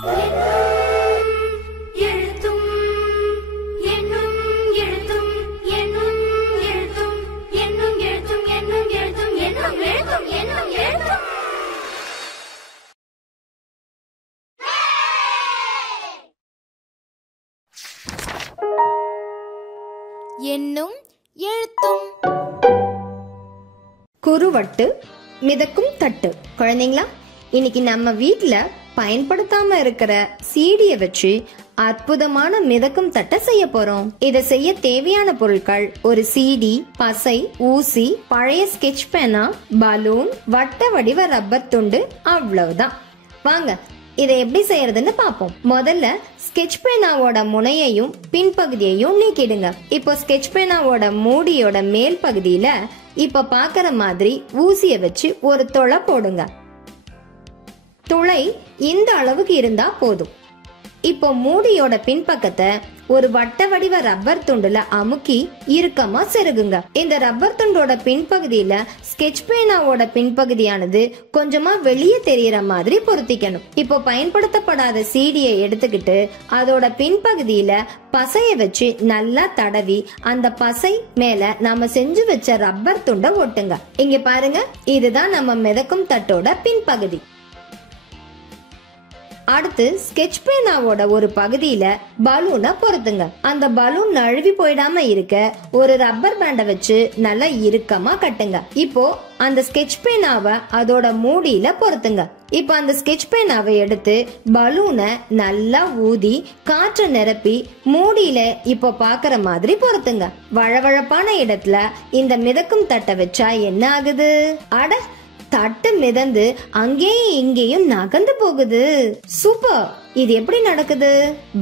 எண்ணும் எழுத்தும். குறுவட்டு மிதக்கும் தட்டு. குழந்தைங்களா, இன்னைக்கு நம்ம வீட்ல பயன்படுத்தாம இருக்கிற சீடியை வச்சு அற்புதமான மிதக்கும் தட்டை செய்ய போறோம். இதை செய்ய தேவையான பொருட்கள்: ஒரு சீடி, பசை, ஊசி, பழைய ஸ்கெட்ச் பேனா, பலூன், வட்ட வடிவ ரப்பர் துண்டு, அவ்வளவுதான். வாங்க இதை எப்படி செய்யறதுன்னு பாப்போம். முதல்ல ஸ்கெட்ச் பேனாவோட முனையையும் பின்பகுதியையும் நீக்கிடுங்க. இப்போ ஸ்கெட்ச் பேனாவோட மூடியோட மேல் பகுதியில இப்ப பாக்குற மாதிரி ஊசிய வச்சு ஒரு துளை போடுங்க. துளை இந்த அளவுக்கு இருந்தா போதும். இப்போ மூடியோட பின்பக்கத்தை ஒரு வட்ட வடிவ ரப்பர் துண்டுல அமுக்கி இறுக்கமா செருகுங்க. இந்த ரப்பர் துண்டோட பின்பகுதியில ஸ்கெட்ச் பேனாவோட பின்பகுதியானது கொஞ்சமா வெளியே தெரியற மாதிரி பொருத்திக்கணும். இப்போ பயன்படுத்தப்படாத சீடியை எடுத்துக்கிட்டு அதோட பின்பகுதியில பசைய வச்சு நல்லா தடவி அந்த பசை மேல நாம செஞ்சு வச்ச ரப்பர் துண்டை ஒட்டுங்க. இங்க பாருங்க, இதுதான் நம்ம மிதக்கும் தட்டோட பின்பகுதி. அடுத்து ஸ்கெட்ச் பேனாவோட ஒரு பகுதியில பலூனை பொருத்துங்க. அந்த பலூன் நழுவி போயிடாம இருக்க ஒரு ரப்பர் பேண்டை வச்சு நல்லா இறுக்கமா கட்டுங்க. இப்போ அந்த ஸ்கெட்ச் பேனாவை அதோட மூடியில பொருத்துங்க. இப்போ அந்த ஸ்கெட்ச் பேனாவை எடுத்து பலூனை நல்லா ஊதி காற்றை நிரப்பி மூடியில இப்போ பாக்குற மாதிரி பொருத்துங்க. வழவழப்பான இடத்துல இந்த மிதக்கும் தட்டை வச்சா என்ன ஆகுது? அட, தட்டு மிதந்து அங்கேயும் இங்கேயும் நகர்ந்து போகுது. சூப்பர்! இது எப்படி நடக்குது?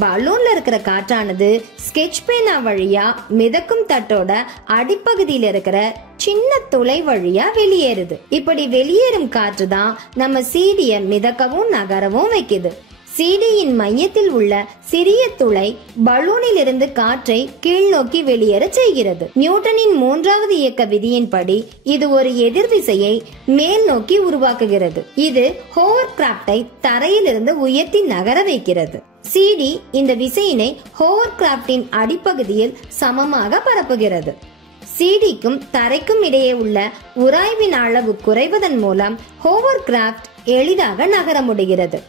பலூன்ல இருக்கிற காற்றானது ஸ்கெட்ச் பேனா வழியா மிதக்கும் தட்டோட அடிப்பகுதியில இருக்கிற சின்ன துளை வழியா வெளியேறுது. இப்படி வெளியேறும் காற்று தான் நம்ம சீடியை மிதக்கவும் நகரவும் வைக்குது. சீடியின் மையத்தில் உள்ள சிறிய துளை பலூனில் இருந்து காற்றை கீழ் நோக்கி வெளியேற செய்கிறது. நியூட்டனின் 3வது இயக்க விதியின்படி இது ஒரு எதிர்விசையை மேல் நோக்கி உருவாக்குகிறது. இது ஹோவர்கிராப்டை தரையிலிருந்து உயர்த்தி நகர வைக்கிறது. சீடி இந்த விசையினை ஹோவர்கிராப்டின் அடிப்பகுதியில் சமமாக பரப்புகிறது. சீடிக்கும் தரைக்கும் இடையே உள்ள உராய்வின் அளவு குறைவதன் மூலம் ஹோவர்கிராப்ட் எளிதாக நகர முடிகிறது.